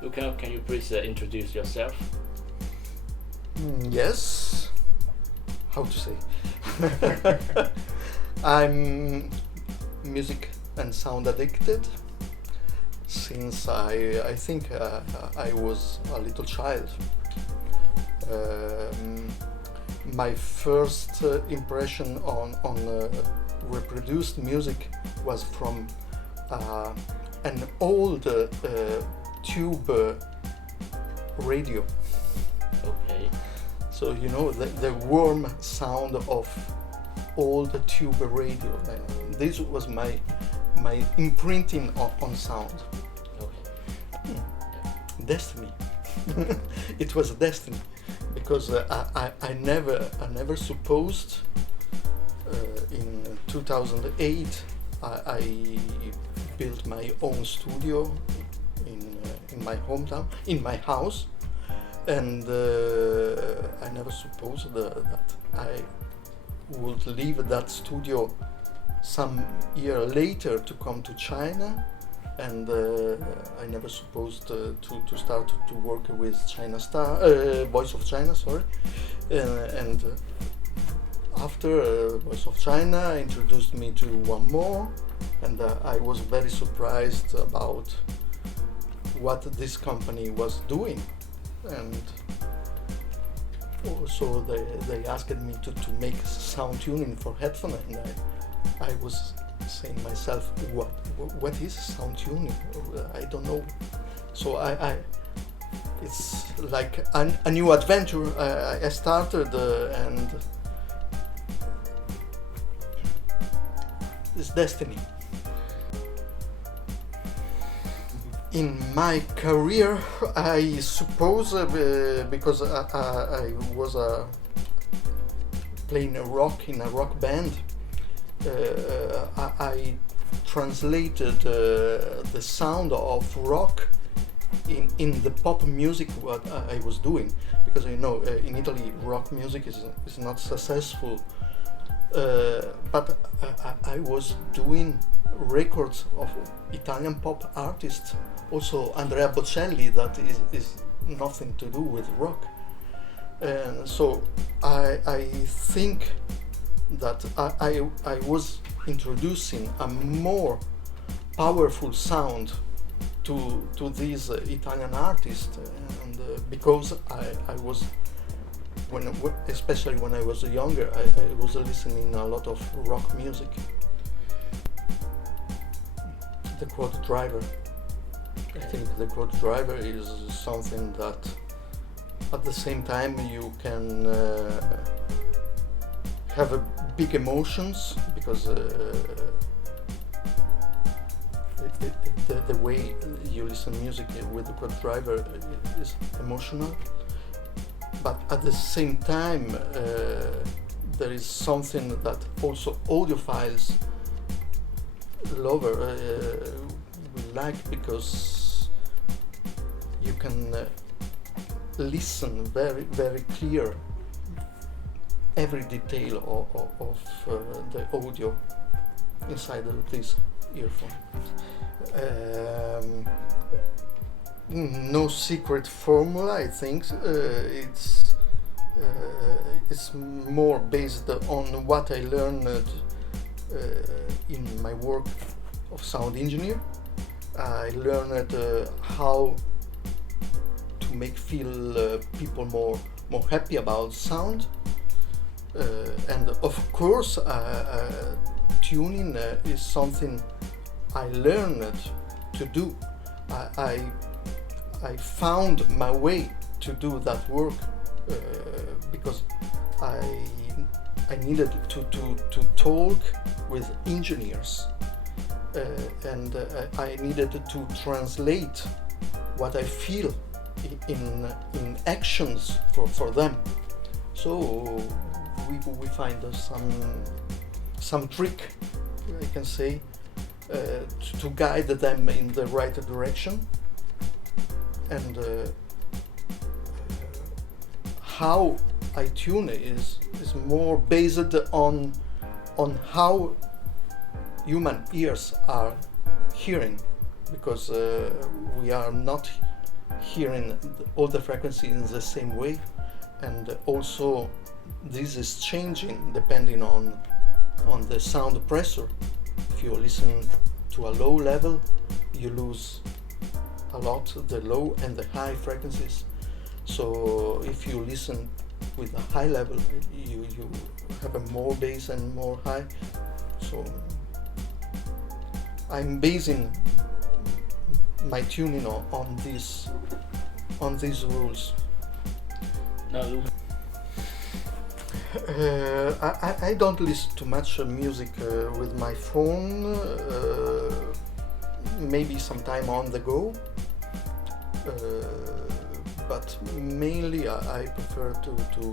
Luca, can you please introduce yourself? Yes. How to say? I'm music and sound addicted since I think I was a little child. My first impression on reproduced music was from an old tube radio. Okay. So you know the warm sound of old tube radio. This was my imprinting on sound. Okay. Destiny. It was destiny, because I never supposed in 2008 I built my own studio in my hometown, in my house, and I never supposed that I would leave that studio some year later to come to China, and I never supposed to start to work with China Star, Voice of China, sorry, and after Voice of China introduced me to 1MORE, and I was very surprised about what this company was doing, and also they asked me to make sound tuning for headphone, and I was saying myself, what is sound tuning? I don't know. So it's like a new adventure. I started and it's destiny. In my career, I suppose because I was playing rock in a rock band, I translated the sound of rock in the pop music what I was doing, because you know in Italy rock music is not successful, but I was doing records of Italian pop artists, also Andrea Bocelli, that is nothing to do with rock, and so I think that I was introducing a more powerful sound to these Italian artists, and because I was, especially when I was younger, I was listening a lot of rock music. The quad driver. I think the quad driver is something that at the same time you can have big emotions, because the way you listen music with the quad driver is emotional, but at the same time there is something that also audiophiles lover we like, because you can listen very clear every detail of the audio inside of this earphone. No secret formula, I think. It's more based on what I learned in my work of sound engineer. I learned how to make feel people more happy about sound, and of course tuning is something I learned to do. I found my way to do that work because I needed to talk with engineers, and I needed to translate what I feel in actions for them. So we find some trick, I can say, to guide them in the right direction, and how I tune is more based on how human ears are hearing, because we are not hearing all the frequency in the same way, and also this is changing depending on the sound pressure. If you listen to a low level, you lose a lot the low and the high frequencies. So if you listen with a high level, you have a more bass and more high. So I'm basing my tuning on these rules. Now, Luca, I don't listen to much music with my phone. Maybe sometime on the go, but mainly I prefer to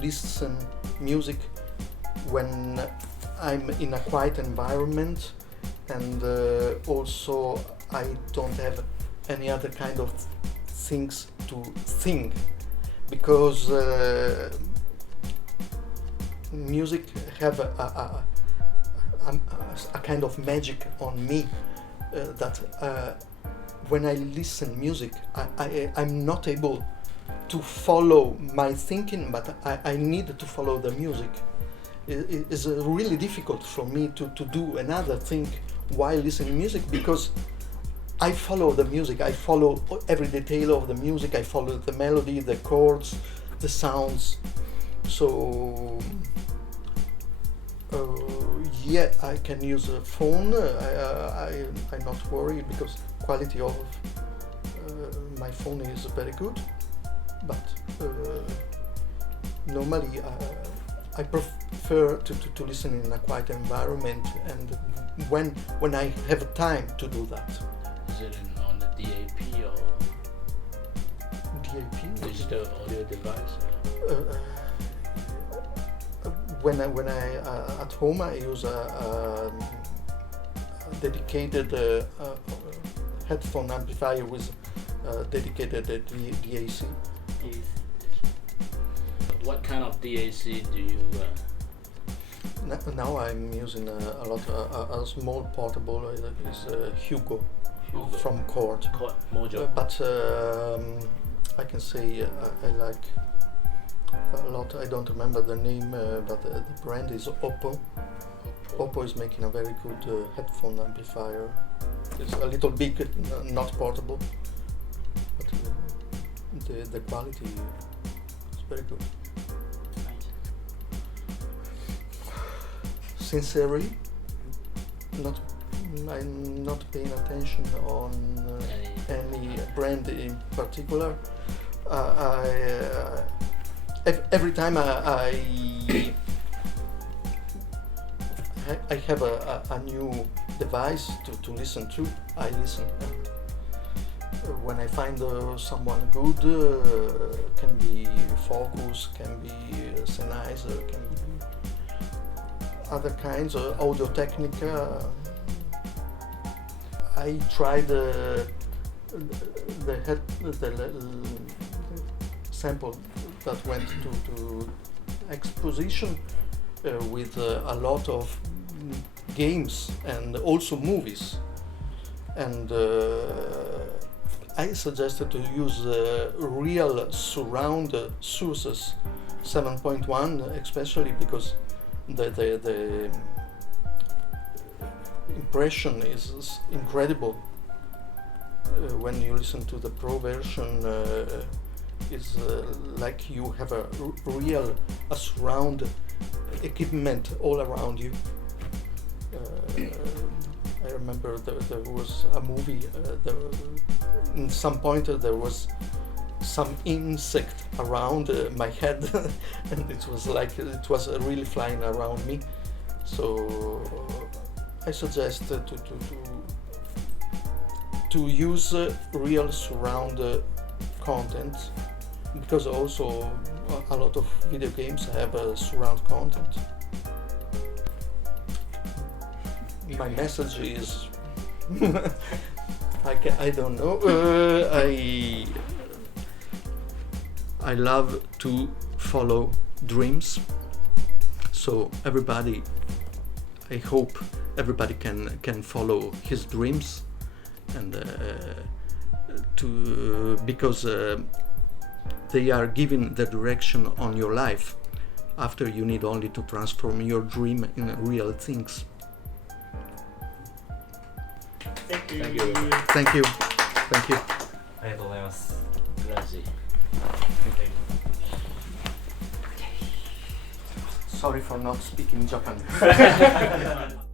listen music when I'm in a quiet environment, and also I don't have any other kind of things to think, because music have a kind of magic on me, that when I listen music, I'm not able to follow my thinking, but I need to follow the music. It is really difficult for me to do another thing while listening music, because I follow the music, I follow every detail of the music, I follow the melody, the chords, the sounds. So yeah, I can use a phone. I'm not worried because quality of my phone is very good, but normally I prefer to listen in a quiet environment, and when I have time to do that. is it on the DAP or DAP? digital audio device? When I at home, I use a dedicated headphone amplifier with dedicated DAC. What kind of DAC do you? Now I'm using a lot a small portable. Is Hugo from Cord. Mojo. But I can say I like a lot. I don't remember the name, but the brand is Oppo. Oppo is making a very good headphone amplifier. It's a little big, not portable, but the quality is very good. Sincerely, I'm not paying attention on any brand in particular. Every time I have a new device to listen to, I listen. When I find someone good, can be Focus, can be Sennheiser, can be other kinds of Audio Technica. I tried the sample that went to exposition with a lot of games and also movies, and I suggested to use real surround sources 7.1, especially because the impression is incredible. When you listen to the Pro version, it's like you have a surround equipment all around you. I remember there was a movie, in some point there was some insect around my head and it was like it was really flying around me. So I suggest to use real surround content, because also a lot of video games have surround content. My message is I don't know. I love to follow dreams. So everybody, I hope everybody can follow his dreams and because they are giving the direction on your life. After you need only to transform your dream in real things. Thank you. Thank you. Thank you. Thank you. ありがとうございます。 Grazie. Sorry for not speaking Japanese.